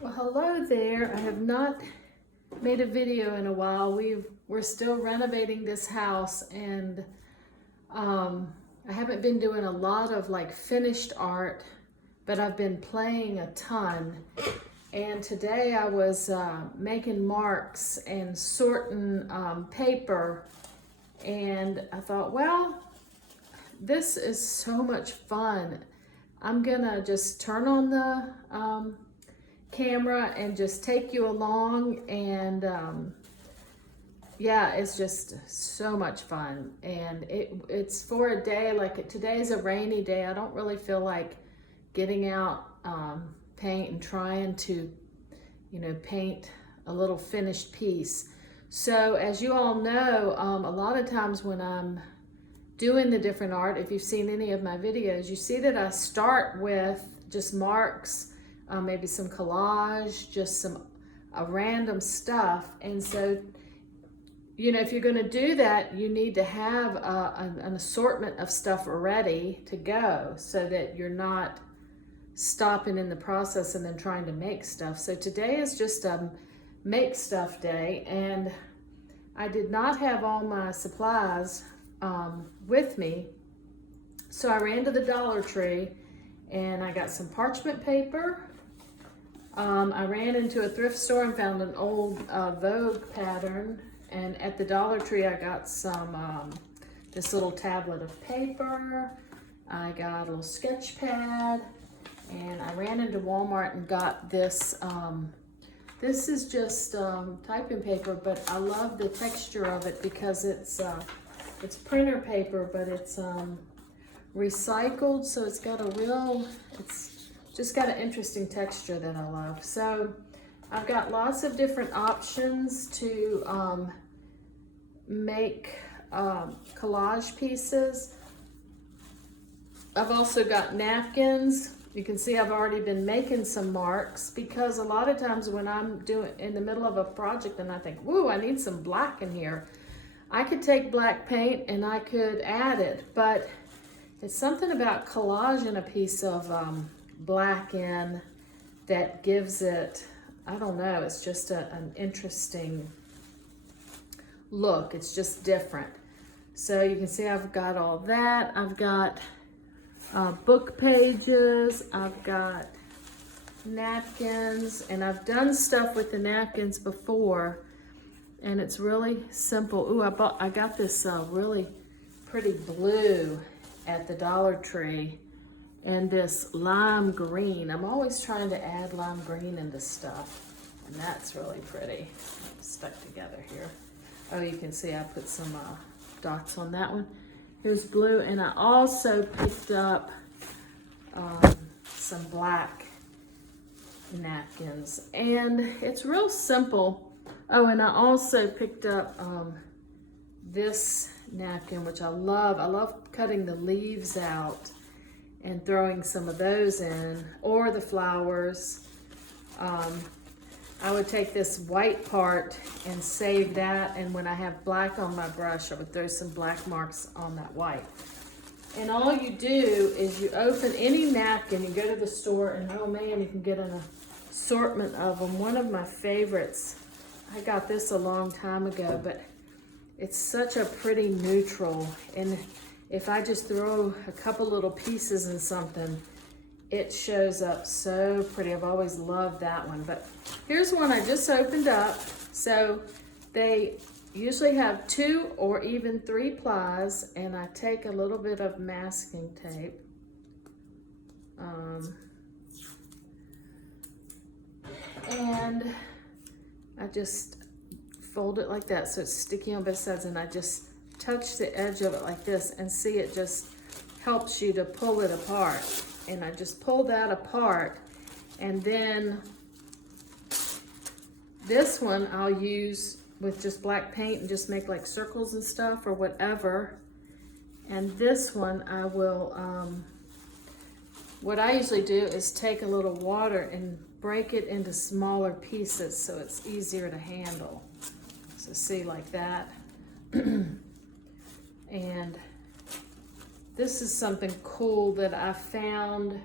Well, hello there. I have not made a video in a while. We're still renovating this house, and I haven't been doing a lot of like finished art, but I've been playing a ton. And today I was making marks and sorting paper, and I thought, well, this is so much fun. I'm gonna just turn on the camera and just take you along, and yeah, it's just so much fun. And it's for a day, like today's a rainy day. I don't really feel like getting out paint and trying to paint a little finished piece. So as you all know, a lot of times when I'm doing the different art, if you've seen any of my videos, you see that I start with just marks, maybe some collage, just some random stuff. And so, if you're going to do that, you need to have an assortment of stuff ready to go so that you're not stopping in the process and then trying to make stuff. So today is just a make stuff day, and I did not have all my supplies with me. So I ran to the Dollar Tree and I got some parchment paper. I ran into a thrift store and found an old Vogue pattern, and at the Dollar Tree I got some this little tablet of paper. I got a little sketch pad, and I ran into Walmart and got this. This is just typing paper, but I love the texture of it because it's printer paper, but it's recycled, so it's just got an interesting texture that I love. So I've got lots of different options to make collage pieces. I've also got napkins. You can see I've already been making some marks, because a lot of times when I'm in the middle of a project and I think, woo, I need some black in here, I could take black paint and I could add it, but it's something about collaging a piece of black in that gives it, I don't know, it's just an interesting look. It's just different. So you can see I've got all that. I've got book pages, I've got napkins, and I've done stuff with the napkins before, and it's really simple. Ooh, I got this really pretty blue at the Dollar Tree, and this lime green. I'm always trying to add lime green into stuff, and that's really pretty. Stuck together here. Oh, you can see I put some dots on that one. Here's blue, and I also picked up some black napkins, and it's real simple. Oh, and I also picked up this napkin, which I love. I love cutting the leaves out and throwing some of those in, or the flowers. I would take this white part and save that, and when I have black on my brush, I would throw some black marks on that white. And all you do is you open any napkin, you go to the store, and oh man, you can get an assortment of them. One of my favorites, I got this a long time ago, but it's such a pretty neutral, and if I just throw a couple little pieces in something, it shows up so pretty. I've always loved that one. But here's one I just opened up. So they usually have 2 or even 3 plies, and I take a little bit of masking tape. And I just fold it like that so it's sticky on both sides, and I just touch the edge of it like this, and see, it just helps you to pull it apart. And I just pull that apart, and then this one I'll use with just black paint and just make like circles and stuff or whatever. And this one I will, what I usually do is take a little water and break it into smaller pieces so it's easier to handle. So see, like that. And this is something cool that I found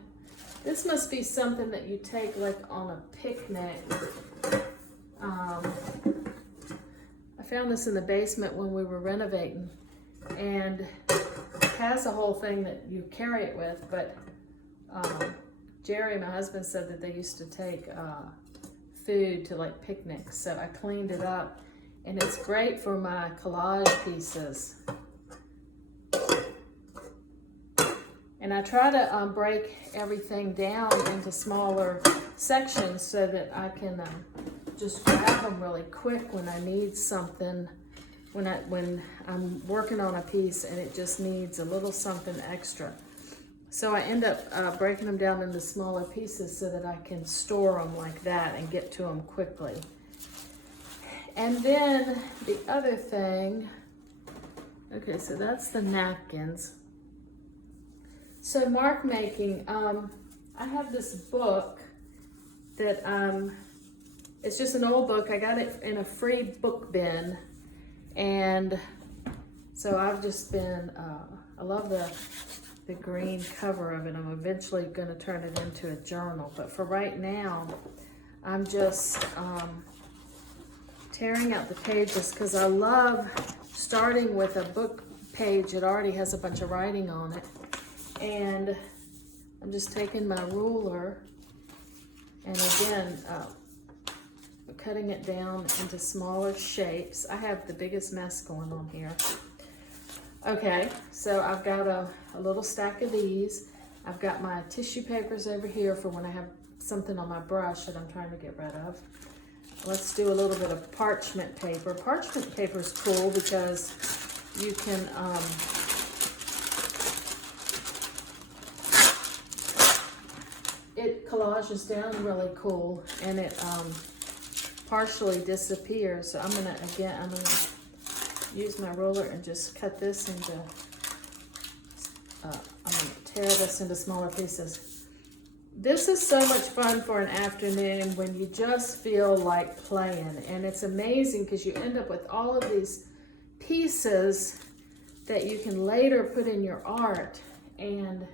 This must be something that you take like on a picnic. I found this in the basement when we were renovating, and it has a whole thing that you carry it with, but Jerry, my husband, said that they used to take food to like picnics, so I cleaned it up, and it's great for my collage pieces. And I try to break everything down into smaller sections so that I can just grab them really quick when I need something, when I'm working on a piece and it just needs a little something extra. So I end up breaking them down into smaller pieces so that I can store them like that and get to them quickly. And then the other thing, okay, so that's the napkins. So mark making, I have this book that, it's just an old book. I got it in a free book bin. And so I've just been, I love the green cover of it. I'm eventually gonna turn it into a journal. But for right now, I'm just tearing out the pages because I love starting with a book page that already has a bunch of writing on it. And I'm just taking my ruler and again, cutting it down into smaller shapes. I have the biggest mess going on here. Okay, so I've got a little stack of these. I've got my tissue papers over here for when I have something on my brush that I'm trying to get rid of. Let's do a little bit of parchment paper. Parchment paper is cool because you can, it collages down really cool, and it partially disappears. So I'm gonna use my ruler and just cut this into, I'm gonna tear this into smaller pieces. This is so much fun for an afternoon when you just feel like playing, and it's amazing because you end up with all of these pieces that you can later put in your art, and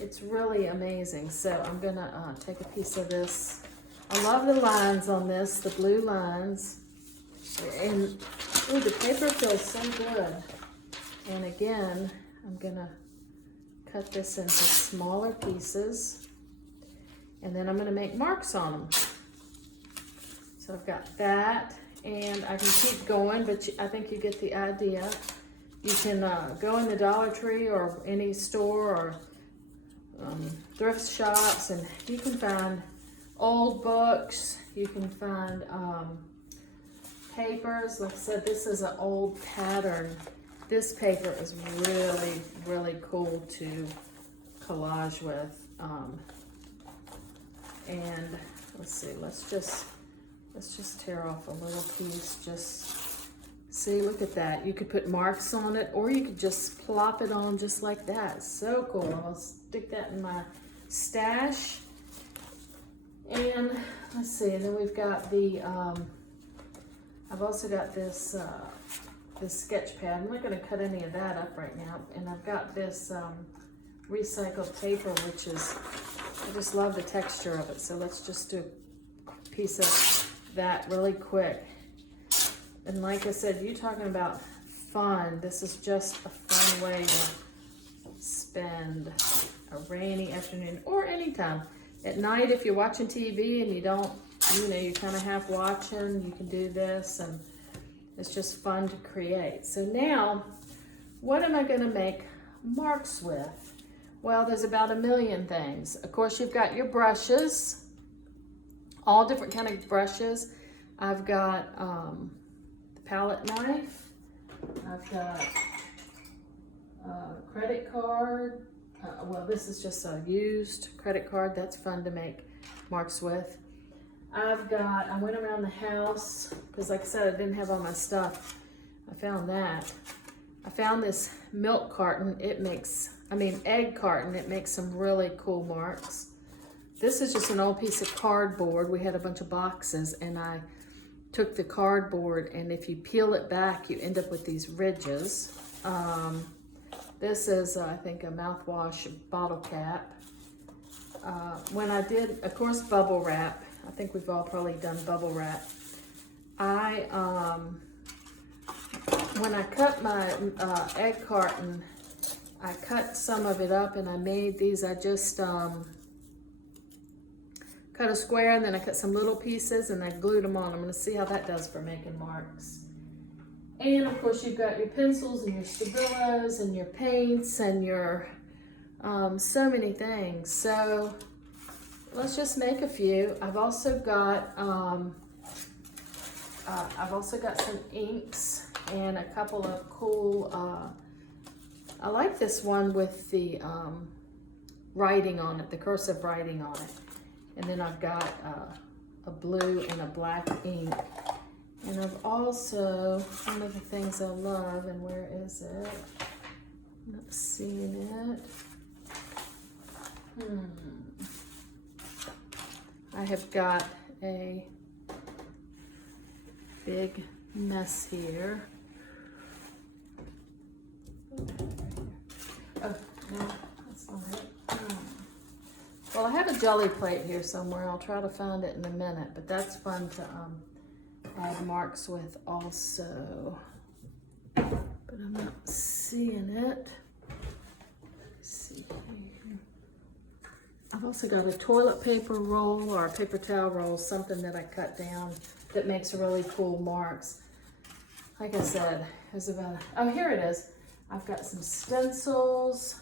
it's really amazing. So I'm gonna take a piece of this. I love the lines on this, the blue lines. And ooh, the paper feels so good. And again, I'm gonna cut this into smaller pieces. And then I'm gonna make marks on them. So I've got that, and I can keep going, but I think you get the idea. You can go in the Dollar Tree or any store or thrift shops, and you can find old books, you can find papers. Like I said, this is an old pattern. This paper is really, really cool to collage with. And let's see, let's just tear off a little piece. Just see, look at that. You could put marks on it, or you could just plop it on just like that. So cool. I'll stick that in my stash. And let's see, and then we've got the, I've also got this, this sketch pad. I'm not gonna cut any of that up right now. And I've got this recycled paper, which is, I just love the texture of it. So let's just do a piece of that really quick. And like I said, you talking about fun, this is just a fun way to spend a rainy afternoon or anytime. At night, if you're watching TV and you don't, you know, you're kind of half watching, you can do this, and it's just fun to create. So now, what am I going to make marks with? Well, there's about a million things. Of course, you've got your brushes, all different kind of brushes. I've got the palette knife. I've got a credit card. Well, this is just a used credit card. That's fun to make marks with. I went around the house because, like I said, I didn't have all my stuff. I found that. I found this milk carton. Egg carton. It makes some really cool marks. This is just an old piece of cardboard. We had a bunch of boxes, and I took the cardboard, and if you peel it back, you end up with these ridges. This is, I think, a mouthwash bottle cap. when I did, of course, bubble wrap. I think we've all probably done bubble wrap. When I cut my egg carton, I cut some of it up and I made these. I just cut a square and then I cut some little pieces and I glued them on. I'm going to see how that does for making marks. And of course you've got your pencils and your Stabilos and your paints and your so many things. So let's just make a few. I've also got some inks and a couple of cool, I like this one with the writing on it, the cursive writing on it. And then I've got a blue and a black ink. And I've also, one of the things I love, and where is it? I'm not seeing it. I have got a big mess here. Oh, no, that's not it. Well, I have a jelly plate here somewhere. I'll try to find it in a minute, but that's fun to add marks with also. But I'm not seeing it. Let's see here. I've also got a toilet paper roll or a paper towel roll, something that I cut down that makes really cool marks. Like I said, there's about, oh, here it is. I've got some stencils.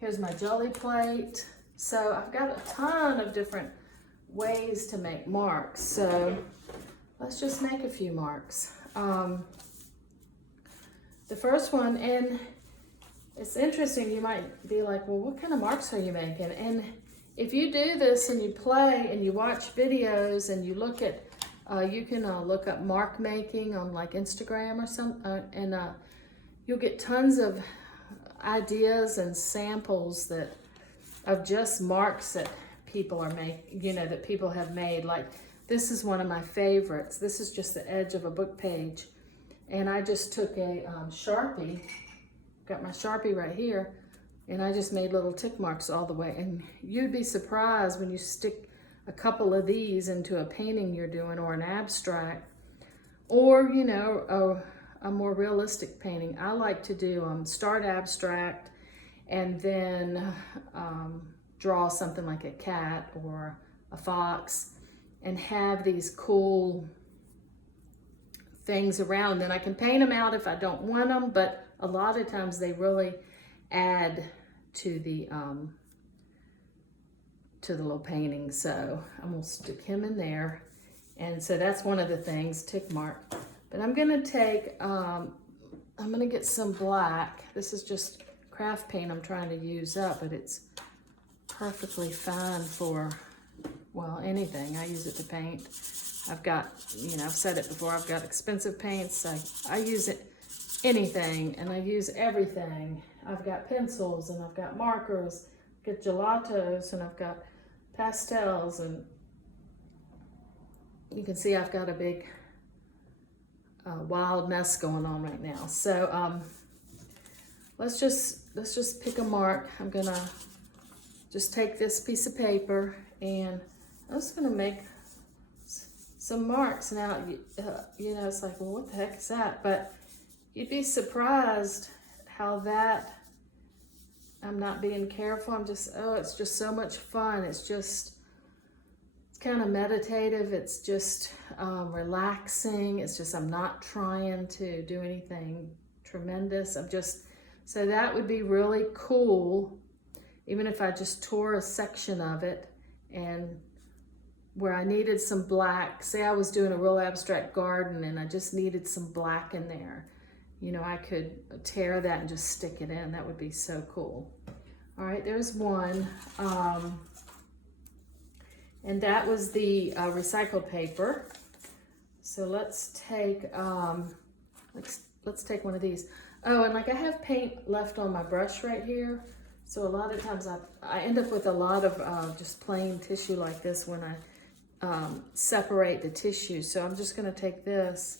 Here's my jelly plate. So I've got a ton of different ways to make marks. So let's just make a few marks. The first one, and it's interesting, you might be like, well, what kind of marks are you making? And if you do this and you play and you watch videos and you look at, you can look up mark making on like Instagram or something, and you'll get tons of ideas and samples of just marks that people are that people have made. Like this is one of my favorites. This is just the edge of a book page. And I just took a Sharpie, got my Sharpie right here, and I just made little tick marks all the way. And you'd be surprised when you stick a couple of these into a painting you're doing or an abstract, or, you know, a more realistic painting. I like to do start abstract and then draw something like a cat or a fox and have these cool things around. Then I can paint them out if I don't want them, but a lot of times they really add to the little painting. So I'm gonna stick him in there. And so that's one of the things, tick mark. But I'm gonna take, I'm gonna get some black. This is just craft paint I'm trying to use up, but it's perfectly fine for, well, anything. I use it to paint. I've got, you know, I've said it before, I've got expensive paints. I use it, anything, and I use everything. I've got pencils, and I've got markers, I've got gelatos, and I've got pastels, and you can see I've got a big wild mess going on right now. So let's just pick a mark. I'm gonna just take this piece of paper and I'm just gonna make some marks. Now, you know, it's like, well, what the heck is that? But you'd be surprised how that, I'm not being careful. I'm just, oh, it's just so much fun. It's just, it's kind of meditative. It's just relaxing. It's just, I'm not trying to do anything tremendous. I'm just, so that would be really cool. Even if I just tore a section of it and where I needed some black, say I was doing a real abstract garden and I just needed some black in there, you know, I could tear that and just stick it in. That would be so cool. All right, there's one. And that was the recycled paper. So let's take, let's take one of these. Oh, and like I have paint left on my brush right here. So a lot of times I end up with a lot of just plain tissue like this when I separate the tissue. So I'm just gonna take this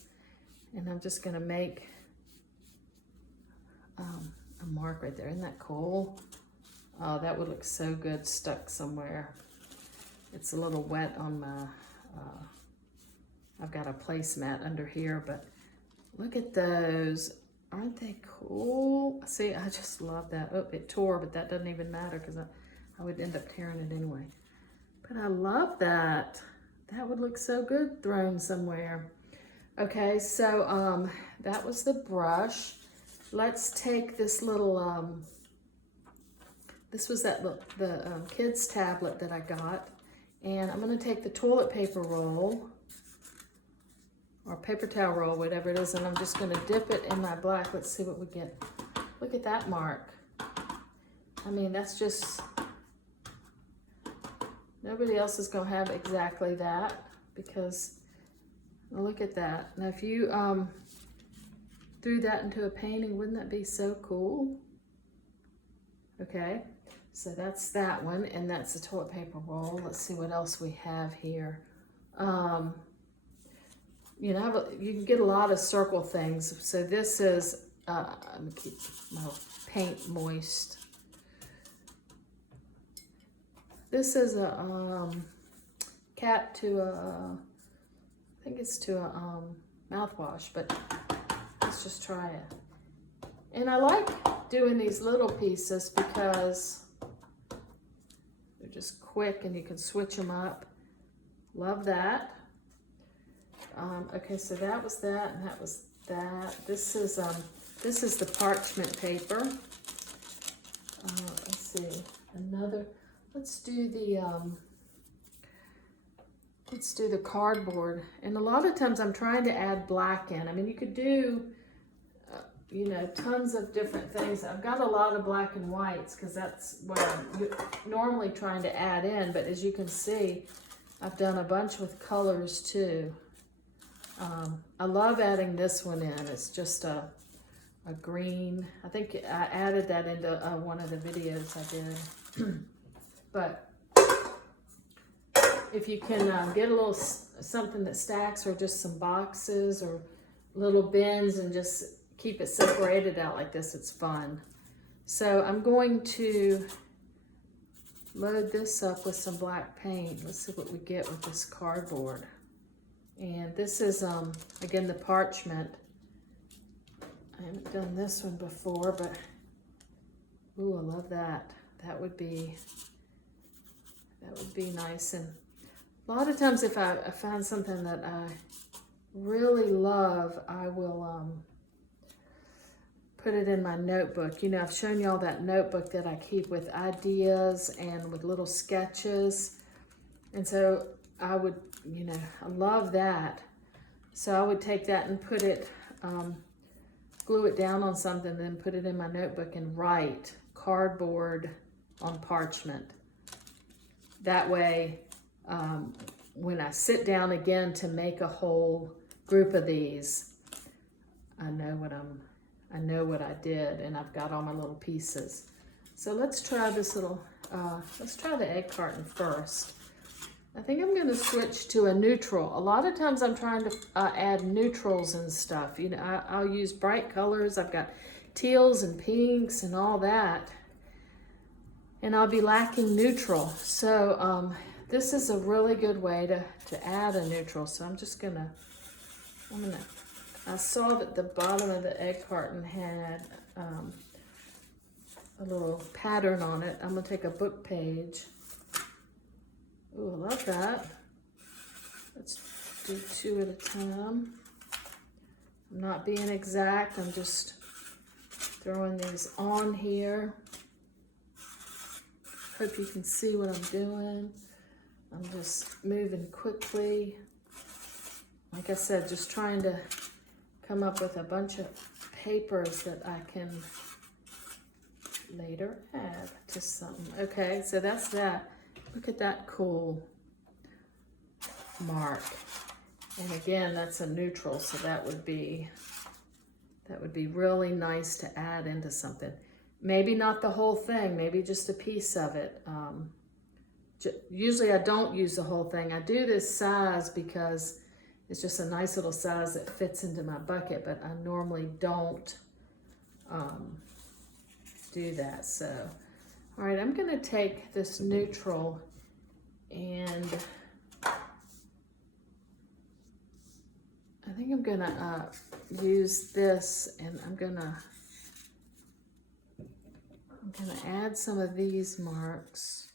and I'm just gonna make a mark right there. Isn't that cool? Oh, that would look so good stuck somewhere. It's a little wet on my, I've got a placemat under here, but look at those. Aren't they cool? See, I just love that. Oh, it tore, but that doesn't even matter because I would end up tearing it anyway. But I love that. That would look so good thrown somewhere. Okay, so that was the brush. Let's take this little, this was the kids tablet that I got. And I'm gonna take the toilet paper roll, or paper towel roll, whatever it is, and I'm just gonna dip it in my black. Let's see what we get. Look at that mark. I mean, that's just, nobody else is gonna have exactly that, because look at that. Now if you threw that into a painting, wouldn't that be so cool? Okay, so that's that one, and that's the toilet paper roll. Let's see what else we have here. You know, you can get a lot of circle things. So this is, let me keep my paint moist. This is a cap to a, I think it's to a mouthwash, but let's just try it. And I like doing these little pieces because they're just quick and you can switch them up. Love that. Okay, so that was that, and that was that. This is the parchment paper. Let's see, another. Let's do the cardboard. And a lot of times I'm trying to add black in. I mean, you could do, you know, tons of different things. I've got a lot of black and whites because that's what I'm normally trying to add in. But as you can see, I've done a bunch with colors too. I love adding this one in. It's just a green. I think I added that into one of the videos I did. But if you can get a little something that stacks, or just some boxes or little bins, and just keep it separated out like this, it's fun. So I'm going to load this up with some black paint. Let's see what we get with this cardboard. And this is, again, the parchment. I haven't done this one before, but, ooh, I love that. That would be nice. And a lot of times if I find something that I really love, I will put it in my notebook. You know, I've shown y'all that notebook that I keep with ideas and with little sketches. And so I would, you know, I love that. So I would take that and put it, glue it down on something, then put it in my notebook and write cardboard on parchment. That way, when I sit down again to make a whole group of these, I know what I did, and I've got all my little pieces. So let's try this little, let's try the egg carton first. I think I'm gonna switch to a neutral. A lot of times I'm trying to add neutrals and stuff. You know, I'll use bright colors. I've got teals and pinks and all that. And I'll be lacking neutral. So this is a really good way to add a neutral. So I'm gonna, I saw that the bottom of the egg carton had a little pattern on it. I'm gonna take a book page. Ooh, I love that. Let's do 2 at a time. I'm not being exact. I'm just throwing these on here. Hope you can see what I'm doing. I'm just moving quickly. Like I said, just trying to come up with a bunch of papers that I can later add to something. Okay, so that's that. Look at that cool mark. And again, that's a neutral, so that would be really nice to add into something. Maybe not the whole thing, maybe just a piece of it. Usually I don't use the whole thing. I do this size because it's just a nice little size that fits into my bucket, but I normally don't do that. So All right, I'm gonna take this neutral and I think I'm gonna use this, and I'm gonna add some of these marks,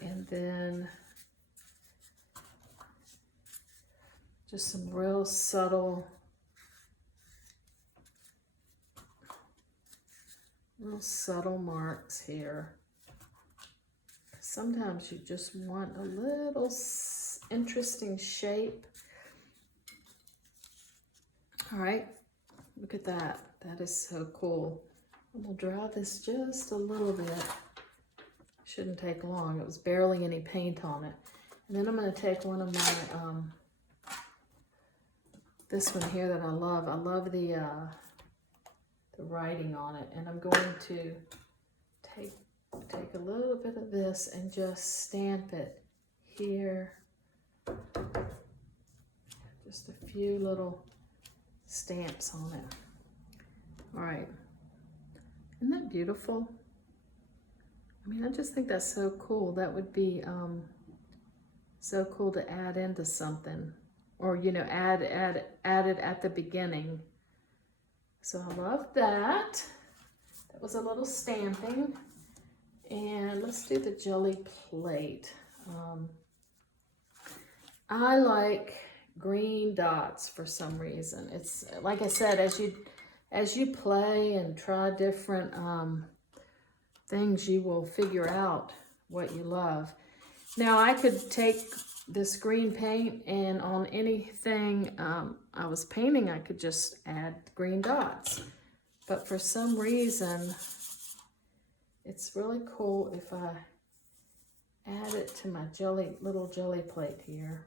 and then just some real subtle marks here. Sometimes you just want a little interesting shape. All right, look at that. That is so cool. I'm gonna draw this just a little bit. Shouldn't take long. It was barely any paint on it. And then I'm gonna take one of my, this one here that I love. I love the writing on it. And I'm going to take a little bit of this and just stamp it here. Just a few little stamps on it. All right, isn't that beautiful? I mean, I just think that's so cool. That would be so cool to add into something, or you know, add it at the beginning. So I love that. That was a little stamping. And let's do the jelly plate. I like green dots for some reason. It's like I said, as you play and try different things, you will figure out what you love. Now I could take this green paint, and on anything I was painting, I could just add green dots. But for some reason, it's really cool if I add it to my little jelly plate here.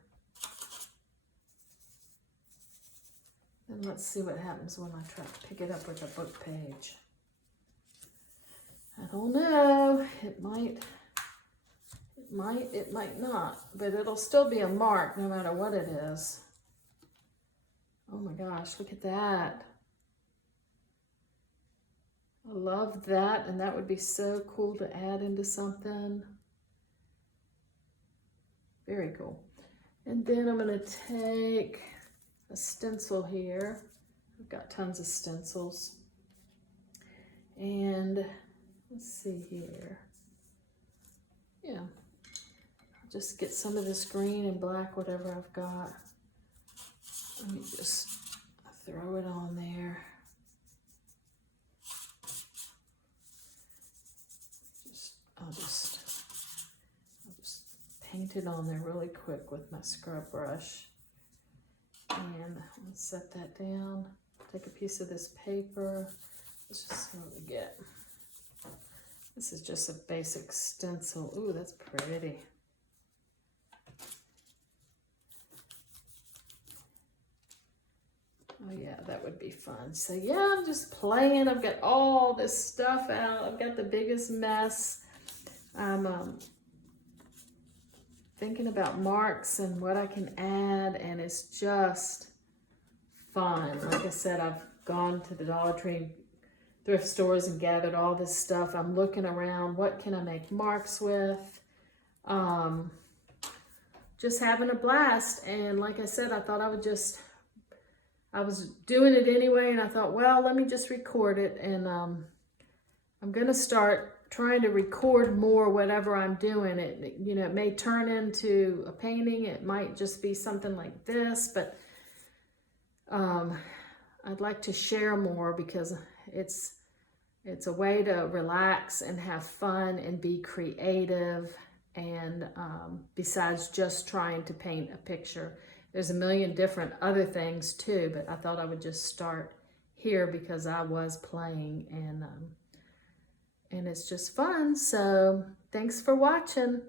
And let's see what happens when I try to pick it up with a book page. I don't know, it might not, but it'll still be a mark no matter what it is. Oh my gosh, look at that. I love that, and that would be so cool to add into something. Very cool. And then I'm gonna take a stencil here. I've got tons of stencils. And let's see here. Yeah, I'll just get some of this green and black, whatever I've got. Let me just throw it on there. I'll just paint it on there really quick with my scrub brush. And let's set that down. Take a piece of this paper. Let's just see what we get. This is just a basic stencil. Ooh, that's pretty. Oh yeah, that would be fun. So yeah, I'm just playing. I've got all this stuff out. I've got the biggest mess. I'm thinking about marks and what I can add, and it's just fun. Like I said, I've gone to the Dollar Tree thrift stores and gathered all this stuff. I'm looking around, what can I make marks with? Just having a blast. And like I said, I thought I was doing it anyway, and I thought, well, let me just record it. And I'm gonna start trying to record more whatever I'm doing. It, you know, it may turn into a painting. It might just be something like this, but I'd like to share more because it's a way to relax and have fun and be creative. And besides just trying to paint a picture, there's a million different other things too, but I thought I would just start here because I was playing, and it's just fun. So thanks for watching.